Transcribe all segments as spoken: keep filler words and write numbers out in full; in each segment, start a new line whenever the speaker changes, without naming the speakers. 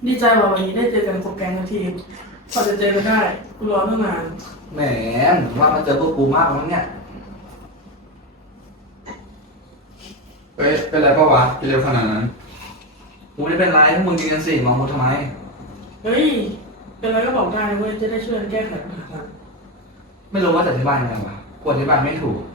ดีใจว่าวันนี้ได้เจอกันครบแก๊งทันทีพอจะเจอกันได้กูรอตั้งนาน
แหมผมว่ามาเจอพวกกูมากแล้วเนี่ยเฮ้ยเป็นไรปะวะกินเร็วขนาดนั้นกูไม่ได้เป็นไรพวกมึงกินกันสิมองกูทำไม
เฮ้ยเป็นไรก็บอกได้เว้ยจะได้ช่วยกันแก้ไขปัญหากัน
ไม่รู้ว่าจะอธิบายยังไงวะกูอธิบายไม่ถูก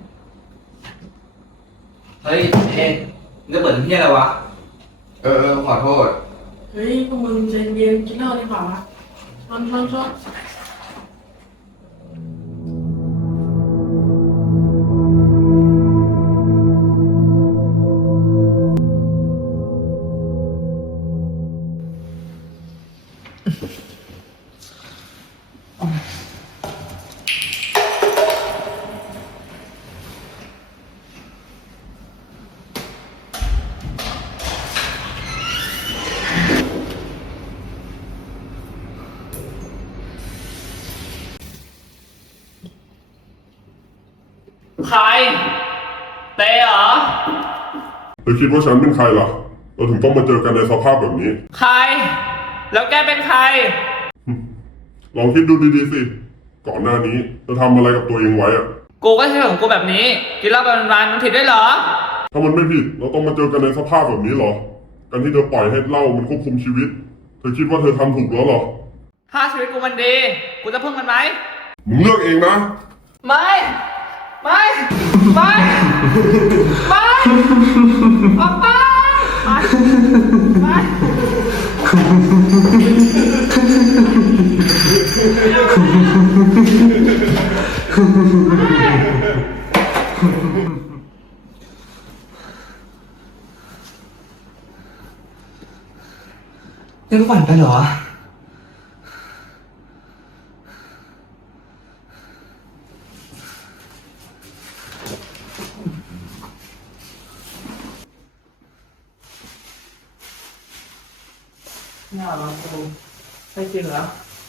เฮ้ยเองมึงจะเปิดทำเพี้ยอะไรวะเออเออขอโทษ
เฮ้ยพวกมึงใจเย็นกินเหล้าดีกว่าวะชอนชอนชอน
ใครเต๋เหรอ
เธอคิดว่าฉันเป็นใครล่ะเราถึงต้องมาเจอกันในสภาพแบบนี้
ใครแล้วแกเป็นใคร
ลองคิดดูดีๆสิก่อนหน้านี้เธอทำอะไรกับตัวเองไว้อะ
กูก็ใช่ของกูแบบนี้กินเหล้าเป็นวันมันผิดด้วยเหรอ
ถ้ามันไม่ผิดเราต้องมาเจอกันในสภาพแบบนี้หรอการที่เธอปล่อยให้เหล้ามันควบคุมชีวิตเธอคิดว่าเธอทำถูกแล้วหรอ
ถ้าชีวิตกูมันดีกูจะพึ่งมันไหม
มึงเลือกเองนะ
ไม่ไม่ไม่ไม่ออกไปไม่
นี่ก็ฝันไปเหรอ
น่ารักกูไม่จริงเหรอ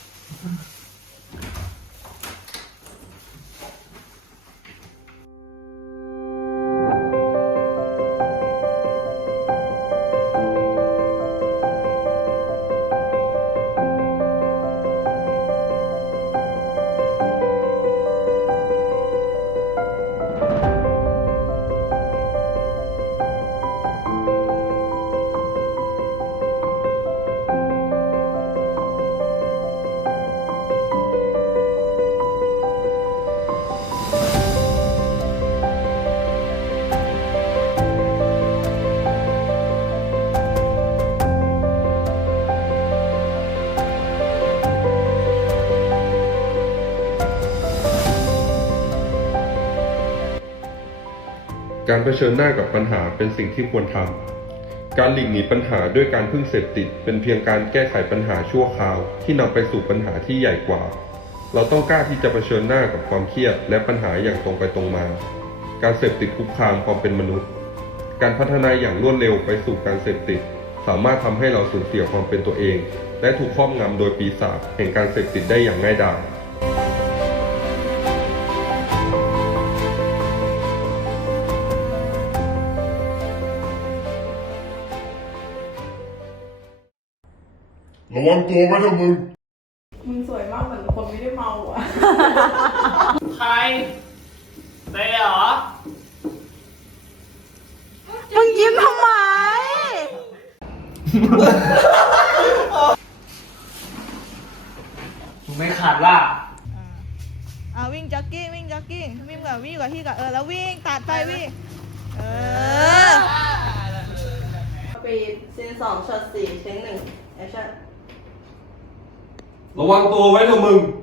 การเผชิญหน้ากับปัญหาเป็นสิ่งที่ควรทำ การหลีกหนีปัญหาด้วยการพึ่งเสพติดเป็นเพียงการแก้ไขปัญหาชั่วคราวที่นำไปสู่ปัญหาที่ใหญ่กว่า เราต้องกล้าที่จะเผชิญหน้ากับความเครียดและปัญหาอย่างตรงไปตรงมา การเสพติดคุกคามความเป็นมนุษย์ การพัฒนาอย่างรวดเร็วไปสู่การเสพติดสามารถทำให้เราสูญเสียความเป็นตัวเองและถูกครอบงำโดยปีศาจแห่งการเสพติดได้อย่างง่ายดาย
ระวังตัวไว้เถอะมึง
มึงสวยมากเหมือนคนไม่ได้เมาอ่ะ
ใครเต๋เหรอ
มึงยิ้มทำไม
มึงไม่ขาดล่ะ
อ่าวิ่งจ็อกกิ้งวิ่งจ็อกกิ้งวิ่งกับวิ่งกับที่กับเออแล้ววิ่งตัดไปวิ่งเออ
ปีซีนสองช็อตสี่เช็งหนึ่งแอคชั่น
ระวังตัวไว้เถอะมึง